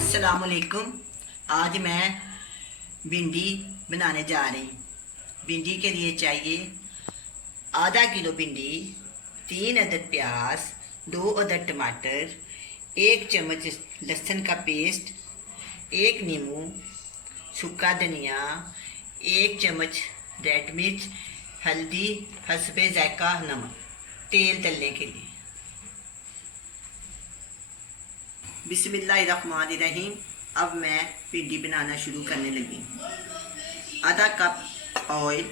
अस्सलामुअलैकुम। आज मैं भिंडी बनाने जा रही। भिंडी के लिए चाहिए आधा किलो भिंडी, 3 अदद प्याज, 2 अदद टमाटर, 1 चम्मच लहसुन का पेस्ट, 1 नींबू, सूखा धनिया, 1 चम्मच रेड मिर्च, हल्दी, हस्बे जायका नमक, तेल तलने के लिए। बिस्मिल्लाहिर्रहमानिर्रहीम। अब मैं भिंडी बनाना शुरू करने लगी। आधा कप ऑयल,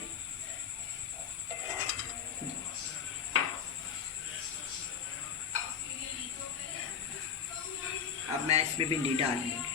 अब मैं इसमें भिंडी डाल दूँगी।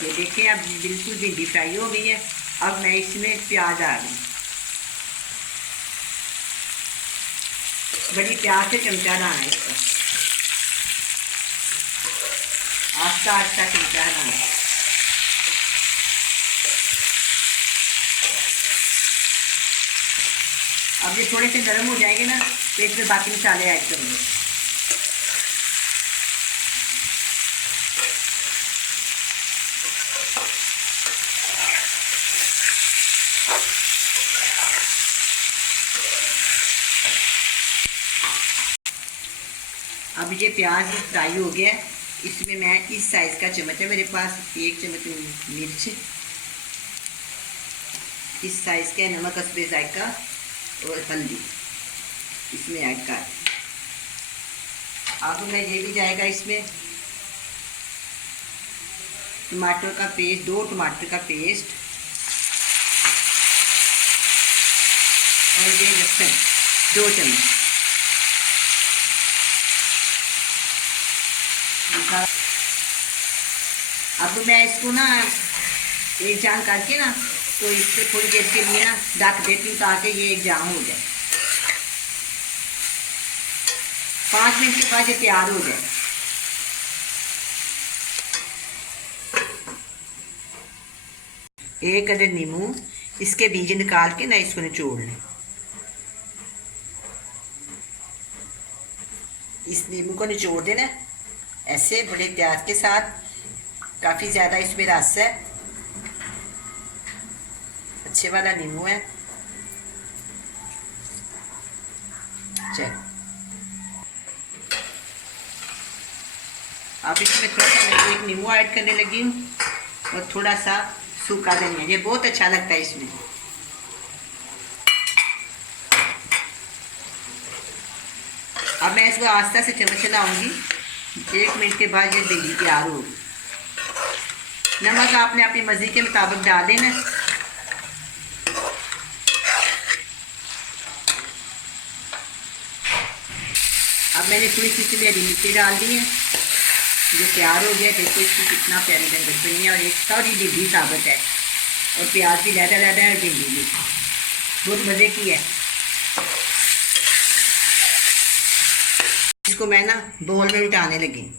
ये देखिए अब बिल्कुल भिंडी फ्राई हो गई है। अब मैं इसमें प्याज डाल दूँ। बड़ी प्याज से चमचा डालना है इसको, आस्ता आस्ता चमचा डालना है। अब ये थोड़े से नरम हो जाएंगे ना तो इसमें बाकी मसाले ऐड करूँगी। अब ये प्याज फ्राई हो गया है। इसमें मैं इस साइज़ का चम्मच है मेरे पास, 1 चम्मच मिर्च, इस साइज़ का नमक, हस्बे जायका और हल्दी इसमें ऐड कर। अब मैं ये भी जाएगा इसमें टमाटर का पेस्ट, 2 टमाटर का पेस्ट और ये लहसुन 2 चम्मच। अब मैं इसको ना एक जान करके ना तो इससे थोड़ी देर के लिए ना ढक देती हूँ ताकि ये एक जाम हो जाए। 5 मिनट के बाद ये तैयार हो जाए। एक अदद नींबू, इसके बीज निकाल के ना इसको निचोड़ लें। इस नींबू को निचोड़ देना ऐसे बड़े प्याज के साथ। काफ़ी ज़्यादा इसमें रस है, अच्छे वाला नींबू है। चल अब इसमें थोड़ा सा मैं एक नींबू ऐड करने लगी हूँ और थोड़ा सा सूखा धनिया, ये बहुत अच्छा लगता है इसमें। अब मैं इसको आस्ता से चम्मच चलाऊंगी। 1 मिनट के बाद ये भिंडी तैयार होगी। नमक आपने अपनी मर्जी के मुताबिक डाल देना। अब मैंने थोड़ी सी इसमें हरी मिर्ची डाल दी है, जो तैयार हो गया। देखो इसकी कितना प्यारी रंगत बनी है और एक सारी भिंडी साबित है और प्याज भी लहदा लहदा है और भिंडी भी बहुत मज़े की है। इसको मैं ना बोल में उठाने लगी।